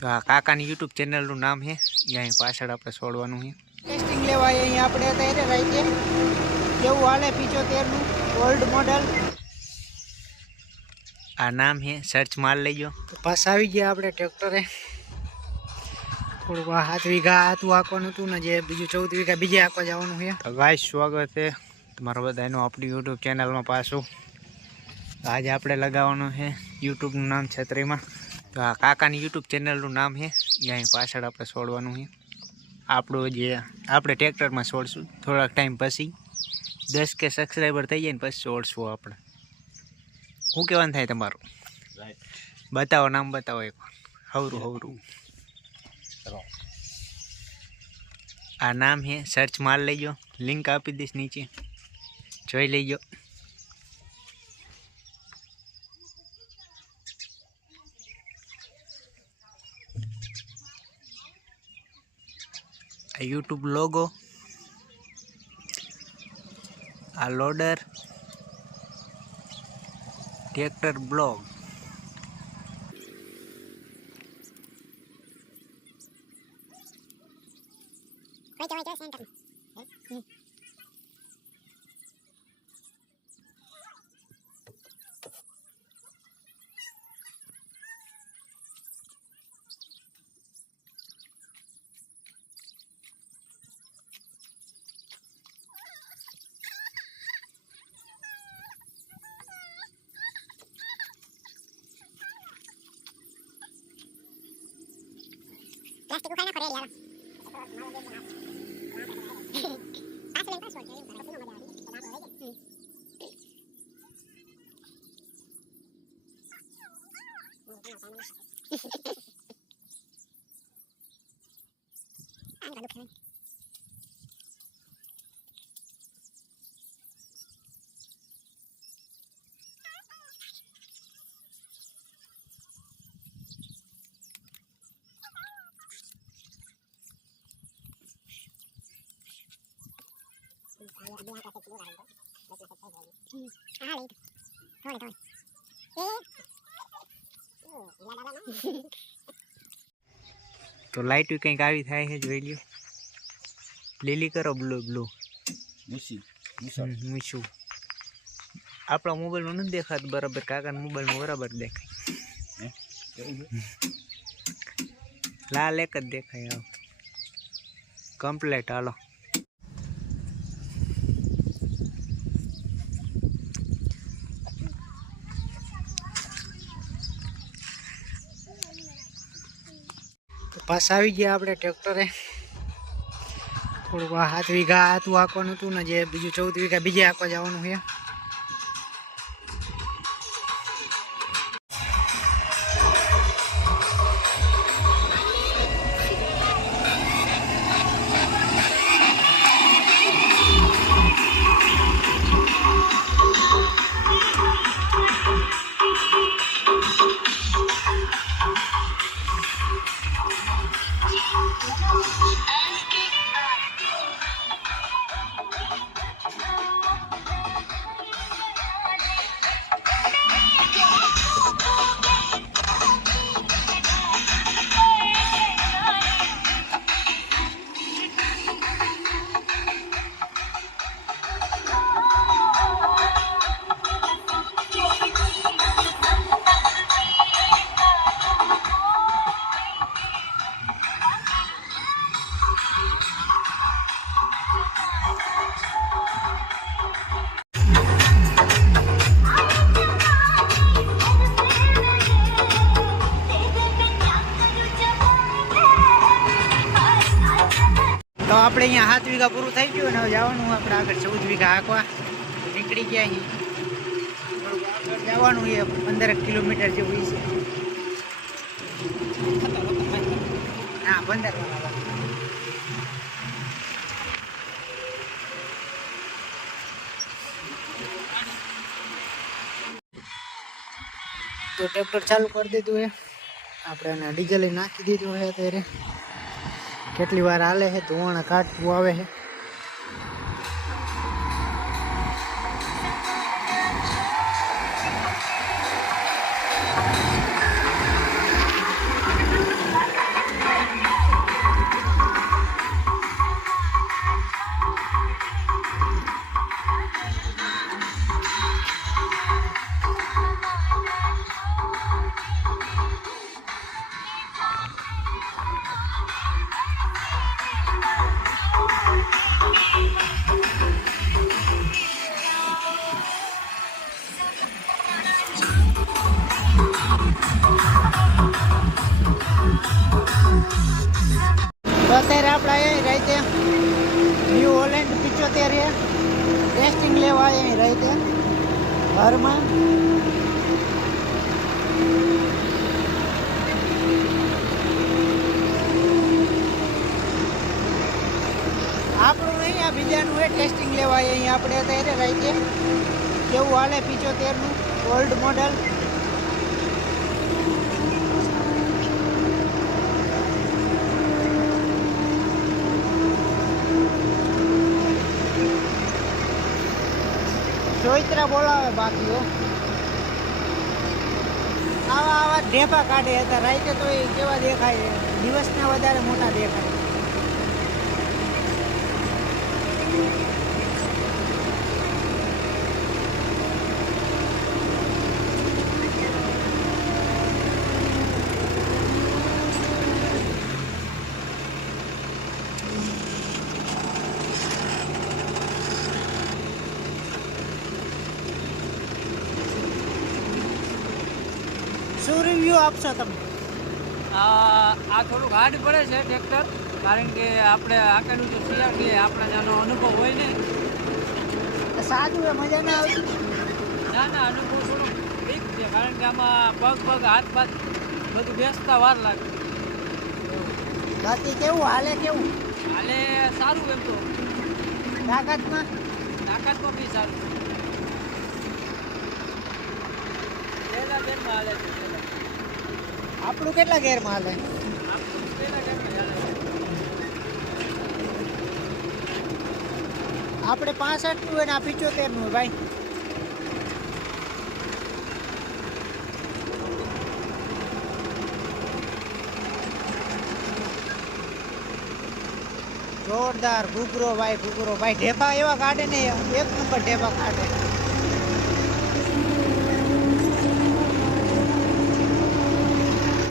તો આ કાકાની યુટ્યુબ ચેનલનું નામ છે, અહીં પાછળ આપણે છોડવાનું છે. ટેસ્ટિંગ લેવા અહીંયા આપણે અત્યારે રાઈતે કેવું હાલે 75નું ઓલ્ડ મોડલ. આ નામ છે, સર્ચ માર લેજો. તો પાસ આવી ગયા આપણે ટ્રેક્ટરે. થોડુંક 7 વીઘા હતું આંકવાનું હતું ને, જે બીજું 14 વીઘા બીજે આંકવા જવાનું છે. તો ગાઈસ, સ્વાગત છે તમારા બધાનું આપણી યુટ્યુબ ચેનલમાં પાછું. આજે આપણે લગાવવાનું છે યુટ્યુબનું નામ છત્રીમાં. તો આ કાકાની યુટ્યુબ ચેનલનું નામ છે, અહીં પાછળ આપણે છોડવાનું છે. આપણું જે આપણે ટ્રેક્ટરમાં છોડશું થોડાક ટાઈમ પછી. 10 કે સબસ્ક્રાઈબર થઈ જાય ને પછી છોડશું આપણે. શું કહેવાનું થાય તમારું? બતાવો, નામ બતાવો એક. હવરું. આ નામ છે, સર્ચ માર લેજો. લિંક આપી દઈશ નીચે, જોઈ લેજો. આ યુટ્યુબ લોગો, આ લોડર, ટ્રેક્ટર બ્લોગ. પ્લાસ્ટિક ઉખાઈ નાખો રે યાર. તો લાઈટ કંઈક આવી થાય છે, જોઈ લ્યો. લીલી કરો, બ્લુ મૂછું. આપણા મોબાઈલમાં નથી દેખાતું બરાબર, કાકાના મોબાઈલમાં બરાબર દેખાય. લાલ એક જ દેખાય. કમ્પ્લેટ. હાલો, પાસ આવી ગયા આપણે ટ્રેક્ટરે. થોડુંક 7 વીઘા હતું આંકવાનું હતું ને, જે બીજું 14 વીઘા બીજે આંકવા જવાનું છે. તો આપણે અહીંયા 7 વીઘા પૂરું થઈ ગયું ને, હવે જવાનું આપણે આગળ 14 વીઘા હાંકવા નીકળી ગયા. અહીં જવાનું છે 15 કિલોમીટર જેવું છે. ના, 15. તો ટ્રેક્ટર ચાલુ કરી દીધું છે આપણે, અને ડીઝલ નાખી દીધું છે. અત્યારે કેટલી વાર હાલે છે, ધોવાણા કાઢવું આવે છે. અત્યારે આપણે અહીંયા રાતે ન્યૂ હોલેન્ડ 75 ટેસ્ટિંગ લેવા અહીંયા રાતે ઘરમાં. આપણું નહીં આ બીજાનું એ ટેસ્ટિંગ લેવા અહીંયા આપણે અત્યારે રાતે કેવું હાલે 75નું ઓલ્ડ મોડલ. ચોઈત્રા બોલાવે બાકીઓ આવા ઢેફા કાઢે હતા રાતે તો એ કેવા દેખાય, દિવસના વધારે મોટા દેખાય. શું રિવ્યુ આપશો તમે? આ થોડુંક હાર્ડ પડે છે ટ્રેક્ટર, કારણ કે આપણે આકેલું તો શિયાળ આપણા ત્યાંનો અનુભવ હોય ને. સાદું એ મજા ના આવતી. ના અનુભવ થોડો ઠીક છે, કારણ કે આમાં પગ હાથ બધું બેસતા વાર લાગે. બાકી કેવું હાલે કેવું? હાલે સારું, એમ તો તાકાતમાં બી સારું. પહેલા ગેરમાં હાલે છે. આપણું કેટલા ગેરમાં હાલે? પહેલા ગેરમાં હાલે છે. આપણે 65નું હોય ને આ 75નું હોય ભાઈ. જોરદાર ઘૂઘરો ભાઈ ઢેફા એવા કાઢે ને, એક નંબર ઢેફા કાઢે.